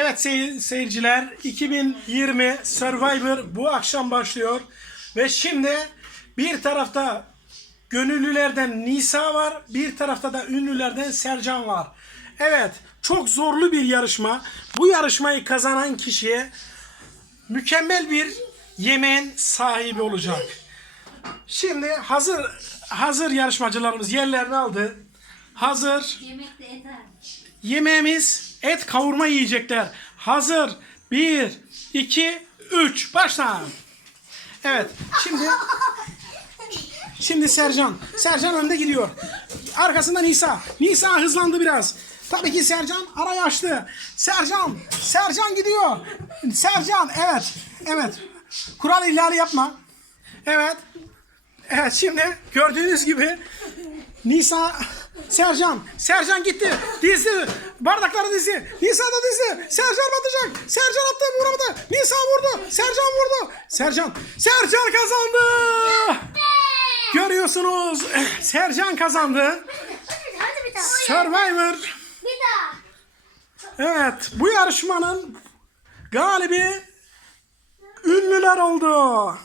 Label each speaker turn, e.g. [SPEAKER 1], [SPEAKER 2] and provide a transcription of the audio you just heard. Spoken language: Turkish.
[SPEAKER 1] Evet sey- seyirciler 2020 Survivor bu akşam başlıyor. Ve şimdi bir tarafta gönüllülerden Nisa var. Bir tarafta da ünlülerden Sercan var. Evet çok zorlu bir yarışma. Bu yarışmayı kazanan kişiye mükemmel bir yemeğin sahibi olacak. Şimdi hazır hazır yarışmacılarımız yerlerini aldı. Hazır
[SPEAKER 2] Yemekte yeter.
[SPEAKER 1] Yemeğimiz et kavurma yiyecekler. Hazır. 1, 2, 3. Başla. Evet. Şimdi Şimdi Sercan. Sercan önde gidiyor. Arkasında Nisa. Nisa hızlandı biraz. Tabii ki Sercan arayı açtı. Sercan. Sercan gidiyor. Sercan. Evet. Evet. Kural ihlali yapma. Evet. Evet şimdi gördüğünüz gibi Nisa Sercan Sercan gitti. Dizdi bardakları dizdi Nisa da dizdi Sercan batacak. Sercan attı vuramadı. Nisa vurdu. Sercan vurdu. Sercan Sercan kazandı. Görüyorsunuz Sercan kazandı. Survivor. Evet bu yarışmanın galibi ünlüler oldu